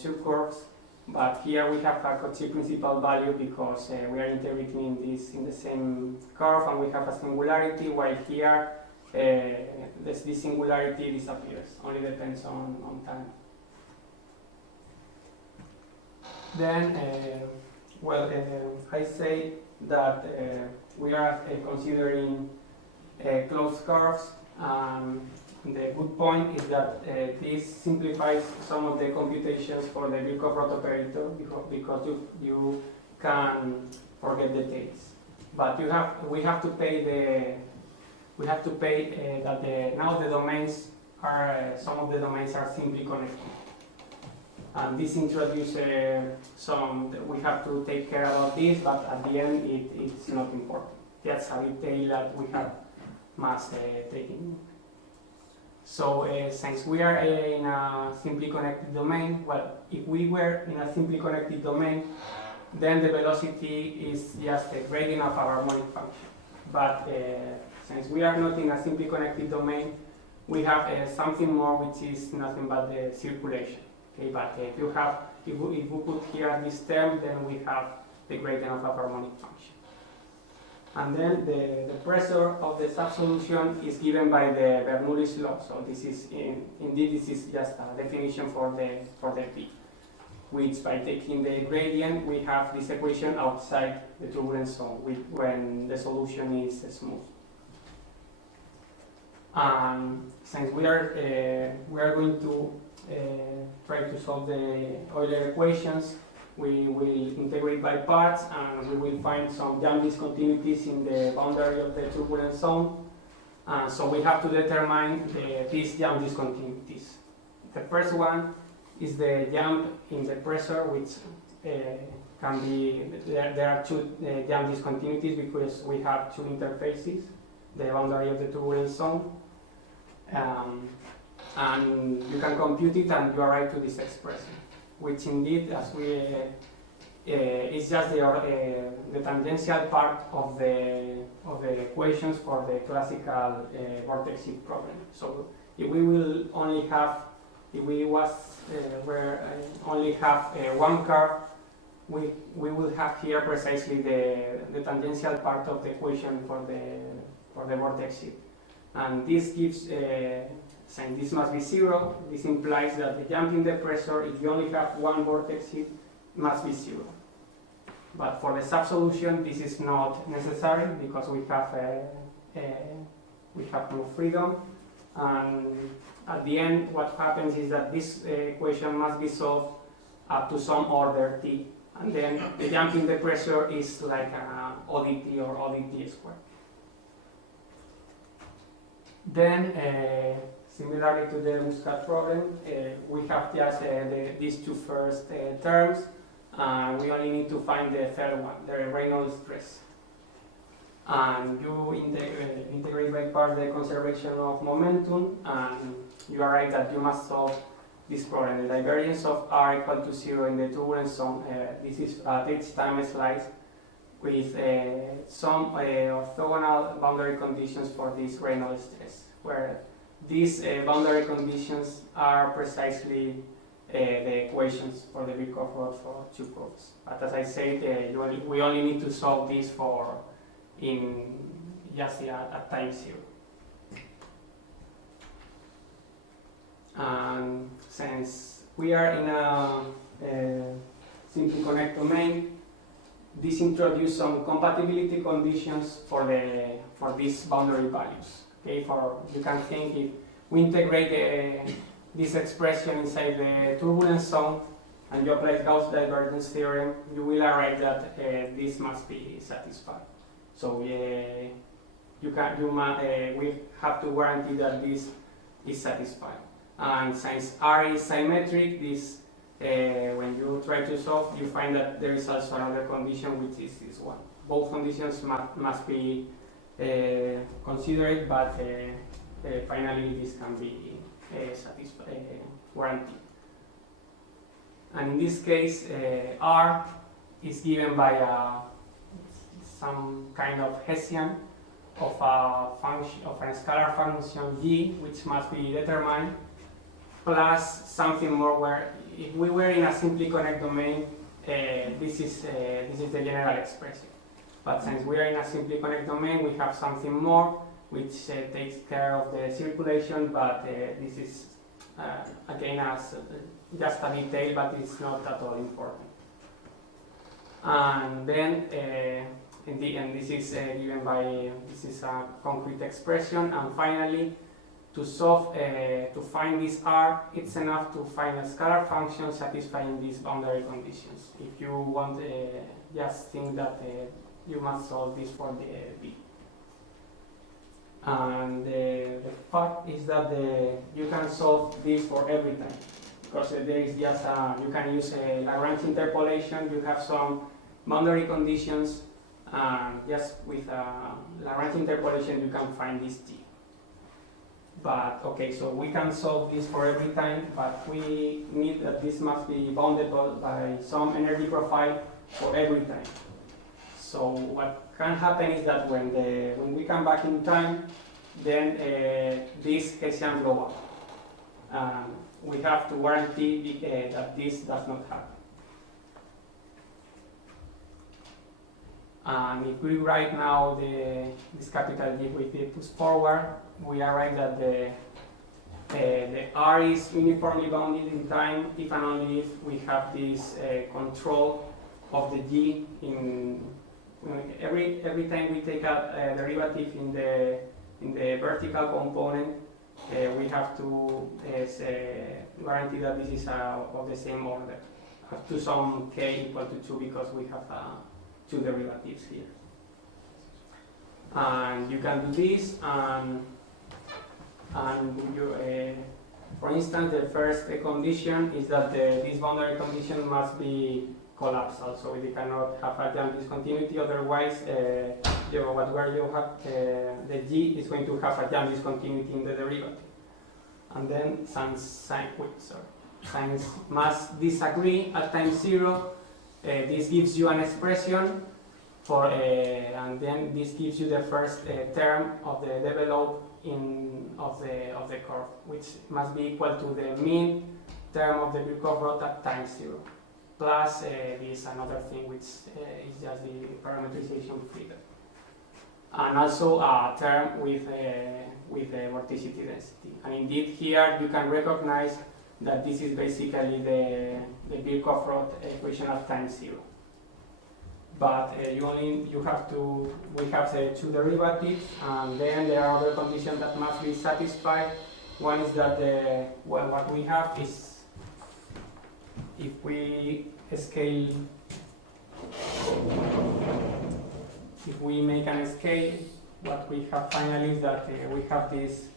two curves. But here we have a Cauchy principal value because we are integrating in the same curve, and we have a singularity, while here this singularity disappears, only depends on time. Then, I say that we are considering closed curves. The good point is that this simplifies some of the computations for the Birkhoff-Rod operator, because you can forget the tails. But we have to pay that now the domains are some of the domains are simply connected, and this introduces we have to take care about this, but at the end it's not important. That's a detail that we must take in. So since we are in a simply connected domain, well, if we were in a simply connected domain, then the velocity is just a gradient of our harmonic function. But since we are not in a simply connected domain, we have something more, which is nothing but the circulation. Okay, but if we put here this term, then we have the gradient of a harmonic function. And then the pressure of the subsolution is given by the Bernoulli's law. So this is indeed this is just a definition for the P, which by taking the gradient we have this equation outside the turbulence zone when the solution is smooth. Since we are going to try to solve the Euler equations, we will integrate by parts, and we will find some jump discontinuities in the boundary of the turbulence zone. So we have to determine these jump discontinuities. The first one is the jump in the pressure, which can be, there are two jump discontinuities because we have two interfaces, the boundary of the turbulence zone. And you can compute it and you arrive to this expression, which indeed, as we it's just the tangential part of the equations for the classical vortex shift problem. So if we will only have, if we was only have one curve, we will have here precisely the tangential part of the equation for the vortex shift. And this gives, since this must be 0, this implies that the jump in the pressure, if you only have one vortex shift, must be 0. But for the sub-solution, this is not necessary because we have no freedom. And at the end, what happens is that this equation must be solved up to some order t. And then the jump in the pressure is like ODT or ODT squared. Then, similarly to the Muskat problem, we have just these two first terms, and we only need to find the third one, the Reynolds stress. And you integrate by part the conservation of momentum, and you arrive that you must solve this problem. The divergence of R equal to 0 in the turbulence zone, this is at each time slice, with some orthogonal boundary conditions for this Reynolds stress, where these boundary conditions are precisely the equations for the Birkhoff rod for two curves. But as I said, we only need to solve this for just at time 0. And since we are in a simple connect domain, this introduces some compatibility conditions for these boundary values. Okay, you can think if we integrate this expression inside the turbulence zone and you apply Gauss divergence theorem, you will arrive that this must be satisfied. So we have to guarantee that this is satisfied. And since R is symmetric, this when you try to solve, you find that there is also another condition, which is this one. Both conditions must be considered, but finally this can be guaranteed. And in this case, R is given by some kind of Hessian of a function of a scalar function G, which must be determined, plus something more where if we were in a simply connect domain, this is the general expression. But since we are in a simply connect domain, we have something more which takes care of the circulation, but this is again as just a detail, but it's not at all important. And then this is given by, this is a concrete expression. And finally, to solve, to find this R, it's enough to find a scalar function satisfying these boundary conditions. If you want, just think that you must solve this for the B. And the fact is that you can solve this for every time, because there is just you can use a Lagrange interpolation. You have some boundary conditions, and just with a Lagrange interpolation you can find this T. But okay, so we can solve this for every time, but we need that this must be bounded by some energy profile for every time. So what can happen is that when we come back in time, then this Hessian blow up. We have to guarantee that this does not happen. And if we write now this capital G with it push forward, we arrive that the R is uniformly bounded in time if and only if we have this control of the G in every time we take a derivative in the vertical component, we have to guarantee that this is of the same order, up to some k equal to 2, because we have two derivatives here. And you can do this, and you, for instance, the first condition is that this boundary condition must be collapsal, so we cannot have a jump discontinuity. Otherwise, the G is going to have a jump discontinuity in the derivative. And then since must disagree at time 0, this gives you an expression for, and then this gives you the first term of the develop of the curve, which must be equal to the mean term of the Birkhoff rod at time 0, plus this another thing which is just the parameterization figure, and also a term with the vorticity density. And indeed here you can recognize that this is basically the Birkhoff rod equation at time 0. But we have two derivatives, and then there are other conditions that must be satisfied. One is that what we have is, if we scale, if we make an scale, what we have finally is that we have these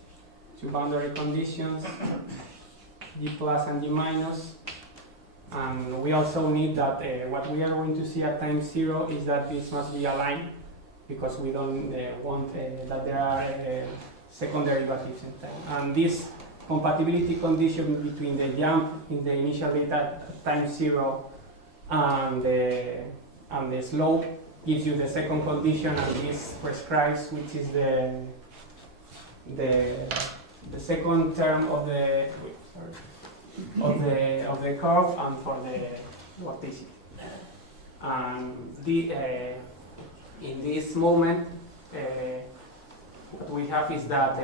two boundary conditions, G plus and G minus. And we also need that what we are going to see at time 0 is that this must be aligned, because we don't want that there are second derivatives in time. And this compatibility condition between the jump in the initial data at time 0 and the slope gives you the second condition, and this prescribes which is the second term of the of the curve and for the vorticity. In this moment, what we have is that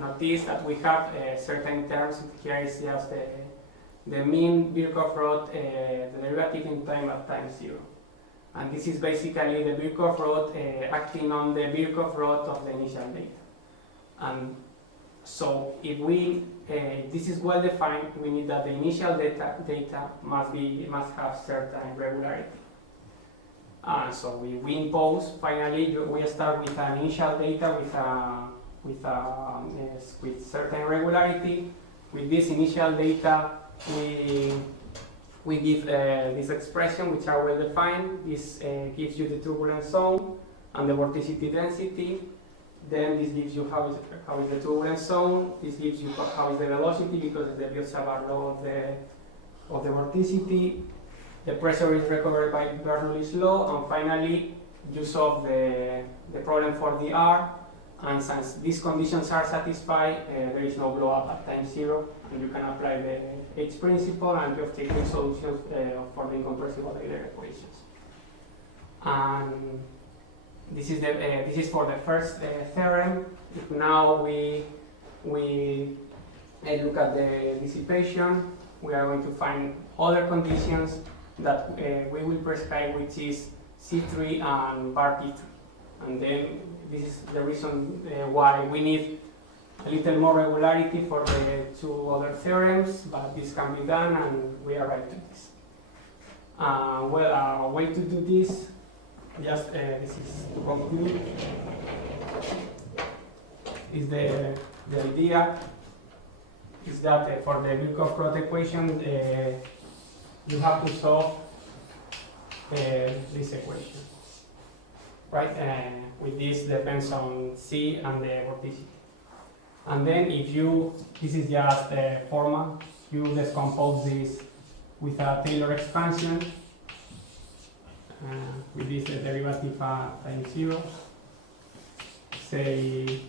notice that we have certain terms. Here is just the mean Birkhoff rod, the derivative in time at time 0. And this is basically the Birkhoff rod acting on the Birkhoff rod of the initial data. And so if this is well defined, we need that the initial data must have certain regularity. So we impose, finally, we start with an initial data with certain regularity. With this initial data, we give this expression, which are well defined. This gives you the turbulence zone and the vorticity density. Then this gives you how is the turbulence zone. This gives you how is the velocity, because it's the Biot-Savart law of the vorticity. The pressure is recovered by Bernoulli's law, and finally you solve the problem for the R. And since these conditions are satisfied, there is no blow up at time 0, and you can apply the H principle and you obtain the solutions for the incompressible Euler equations. And this is for the first theorem. If now we look at the dissipation, we are going to find other conditions that we will prescribe, which is C3 and bar P3. And then this is the reason why we need a little more regularity for the two other theorems, but this can be done, and we arrive to this. A way to do this, just this is to conclude, is the idea is that for the Birkhoff rod equation, you have to solve this equation, right? With this depends on C and the vorticity. And then if this is just a formal, you decompose this with a Taylor expansion, with this derivative at time 0, say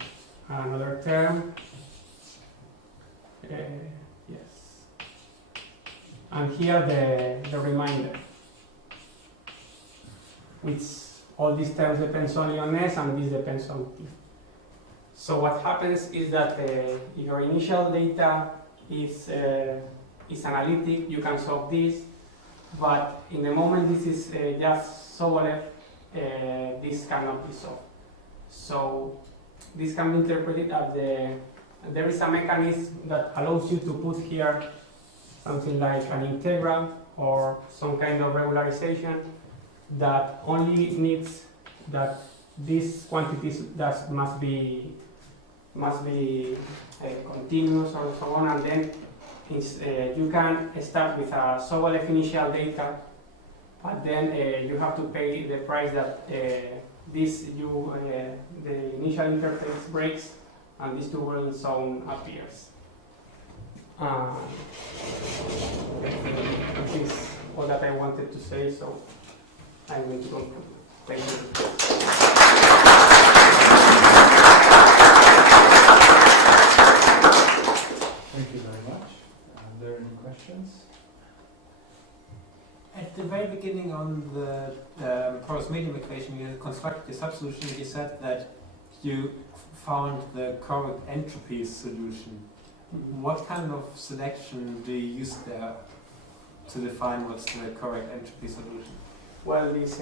another term, yes, and here the remainder, which all these terms depends only on S and this depends on T. So what happens is that if your initial data is analytic, you can solve this, but in the moment this is just Sobolev, this cannot be solved. So this can be interpreted as there is a mechanism that allows you to put here something like an integral or some kind of regularization that only needs that these quantities must be continuous or so on, and then you can start with a Sobolev initial data, but then you have to pay the price that the initial interface breaks and this turbulence zone appears. all that I wanted to say, so I'm going to conclude. Thank you. Thank you very much. Are there any questions? At the very beginning on the porous medium equation, you constructed a subsolution and you said that you found the correct entropy solution. What kind of selection do you use there to define what's the correct entropy solution? Well, this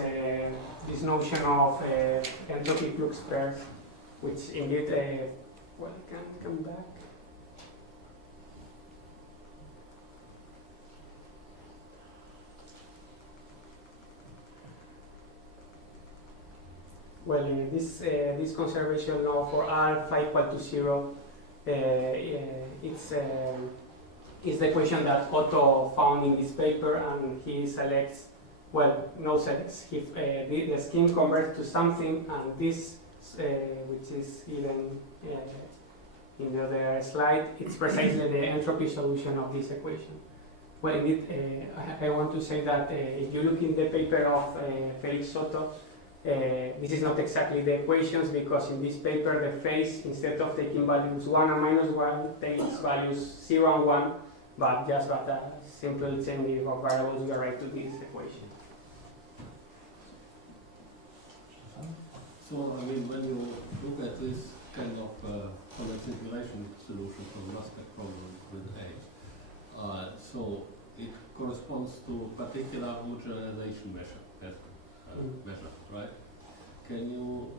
notion of entropy flux pairs, which indeed, well, can come back. Well, in this conservation law for alpha equal to 0, it's the equation that Otto found in this paper, and he selects, well, no selects. The scheme converts to something, and this, which is given in the other slide, it's precisely the entropy solution of this equation. Well, indeed, I want to say that if you look in the paper of Felix Otto, this is not exactly the equations, because in this paper the phase, instead of taking values 1 and minus 1, takes values 0 and 1, but just by a simple changing of variables you arrive to this equation. So, I mean, when you look at this kind of convex integration solution from the Muskat problem with A, so it corresponds to particular homogenization measure. Measure, right? Can you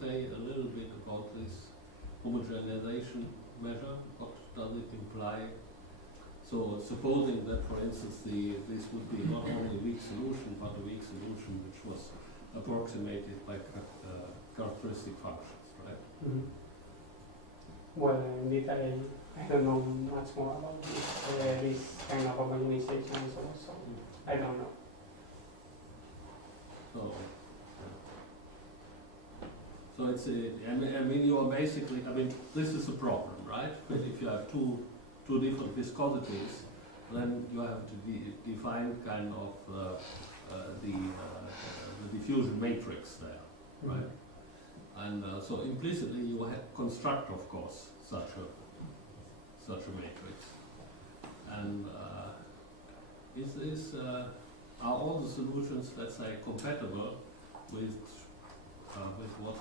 say a little bit about this homogenization measure? What does it imply? So supposing that, for instance, this would be not only a weak solution, but a weak solution which was approximated by characteristic functions, right? Mm-hmm. Well, indeed, I don't know much more about this kind of homogenization, so I don't know. So it's I mean, you are basically, I mean, this is a problem, right? Because if you have two different viscosities, then you have to define kind of the diffusion matrix there, right? And so implicitly you construct, of course, such a matrix. And is this are all the solutions, let's say, compatible with what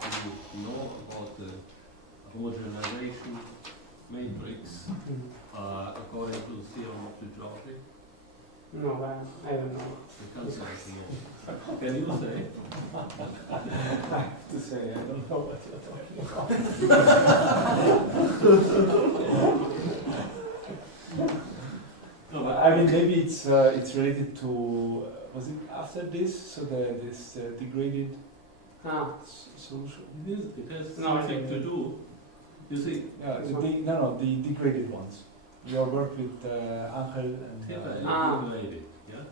we know about the homogenization matrix according to the theorem of the geometry? No, I don't know. You can't say no. Can you say? I have to say, I don't know what you're talking about. No, I mean, maybe it's related to was it after this? So this degraded solution. It has No, something to do. You see? Yeah, the degraded ones. Your work with Ángel and Degraded. Yeah.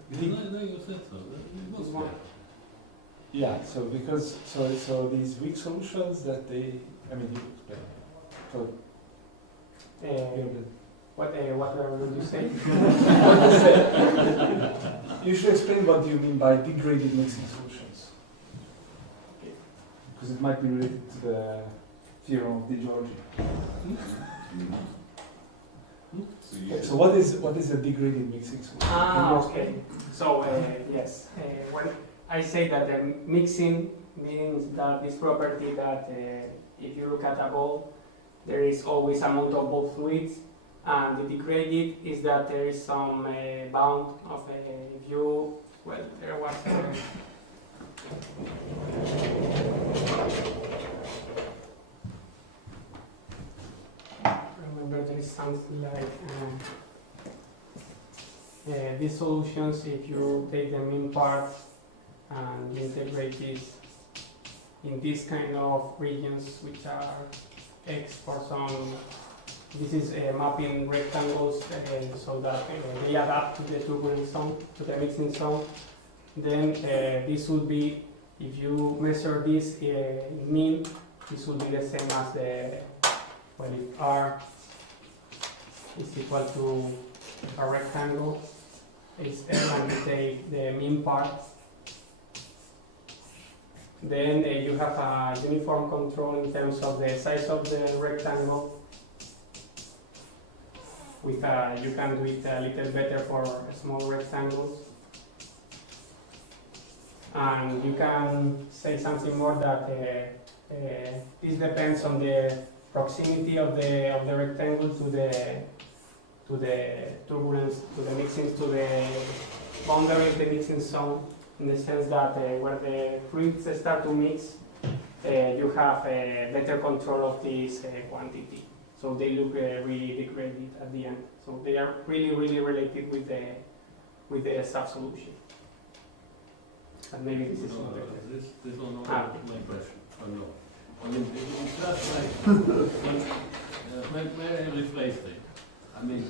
No, you said so. It was one. Yeah. So because so these weak solutions that they, I mean, you explain. So. What were you saying? You should explain what you mean by degraded mixing solutions. Because it might be related to the theorem of de Giorgi. So what is a degraded mixing solution? Okay. So yes, when I say that the mixing means that this property that if you look at a ball, there is always a multiple fluids. And the degraded is that there is some bound of if you, well, there was remember there is something like these solutions, if you take them in parts and integrate this in these kind of regions which are X for some. This is mapping rectangles so that they adapt to the turbulence zone, to the mixing zone. Then this would be, if you measure this in mean, this would be the same as the, well, if R is equal to a rectangle, It's M and you take the mean part. Then you have a uniform control in terms of the size of the rectangle. You can do it a little better for small rectangles. And you can say something more that this depends on the proximity of the rectangle to the turbulence, to the mixing, to the boundary of the mixing zone, in the sense that where the fluids start to mix, you have better control of this quantity. So they look really degraded at the end. So they are really, really related with the sub-solution. And maybe this is not this is not my question. No. I mean, it's just like, may I rephrase it? I mean,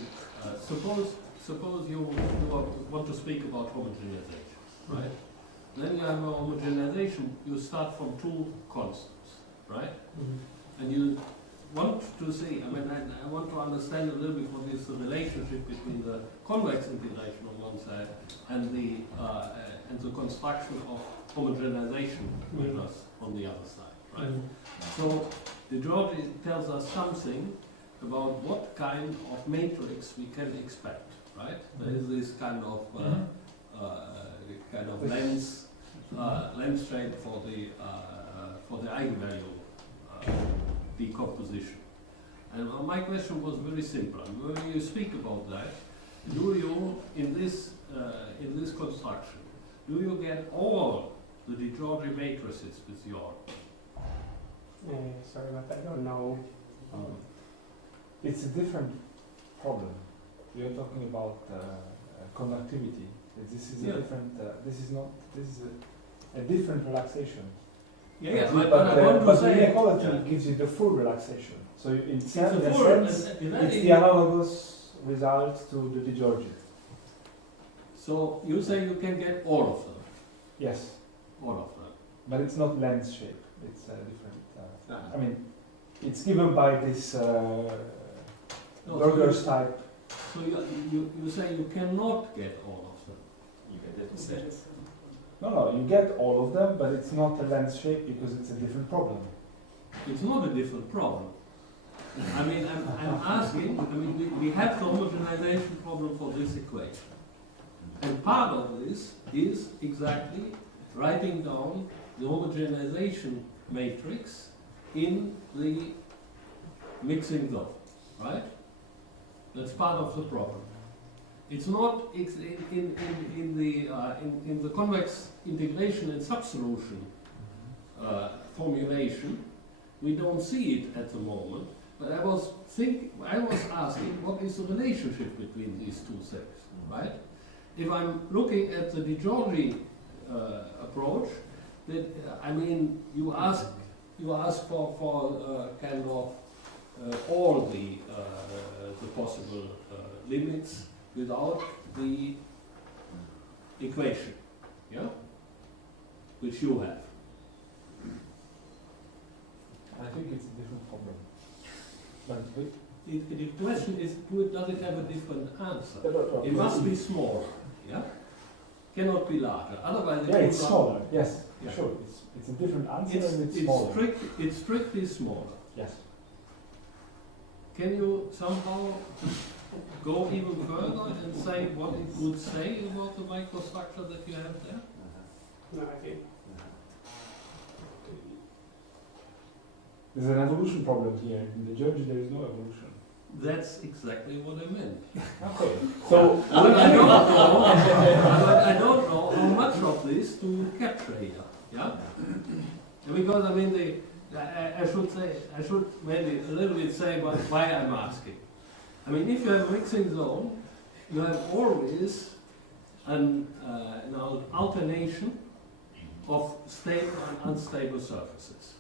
suppose you want to speak about homogenization, right? Then you have a homogenization, you start from two constants, right? Mm-hmm. And you want to see, I mean, I want to understand a little bit what is the relationship between the convex integration on one side and the construction of homogenization measures on the other side, right? Mm-hmm. So the geometry tells us something about what kind of matrix we can expect, right? There is this kind of lens shape for the eigenvalue decomposition. And my question was very simple. When you speak about that, do you in this construction, do you get all the de Giorgi matrices with your? Sorry, but I don't know. It's a different problem. We are talking about conductivity. This is a different. This is a different relaxation. Yeah, but I want to say inequality gives you the full relaxation. So in a sense, it's the it. analogous result to the de Giorgi. So you say you can get all of them? Yes. All of them. But it's not lens shape. It's a different. I mean, it's given by this Burger's type. So you say you cannot get all of them? You get it. No, you get all of them, but it's not a lens shape because it's a different problem. It's not a different problem. I mean, I'm asking, I mean, we have the homogenization problem for this equation. And part of this is exactly writing down the homogenization matrix in the mixing zone, right? That's part of the problem. It's not in the convex integration and subsolution formulation. We don't see it at the moment. But I was asking, what is the relationship between these two things, right? If I'm looking at the de Giorgi approach, that I mean, you ask for kind of all the possible limits without the equation, yeah, which you have. I think it's a different problem. But The question is, does it have a different answer? no. It must be smaller, yeah? Cannot be larger, otherwise Yeah, it's smaller. Yes, Yeah. sure. It's a different answer and it's smaller. It's strictly smaller. Yes. Can you somehow go even further and say what it would say about the microstructure that you have there? No, I think. There's an evolution problem here. In the Giorgi there is no evolution. That's exactly what I meant. Okay. So But I don't know how much of this to capture here. Yeah? Because I mean I should maybe a little bit say why I'm asking. I mean, if you have a mixing zone, you have always an alternation of stable and unstable surfaces.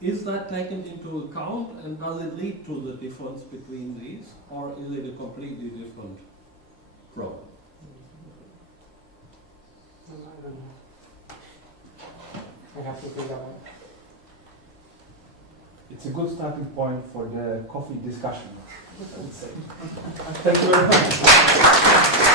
Is that taken into account, and does it lead to the difference between these, or is it a completely different problem? I don't know. I have to think about it. it's a good starting point for the coffee discussion. Thank you very much.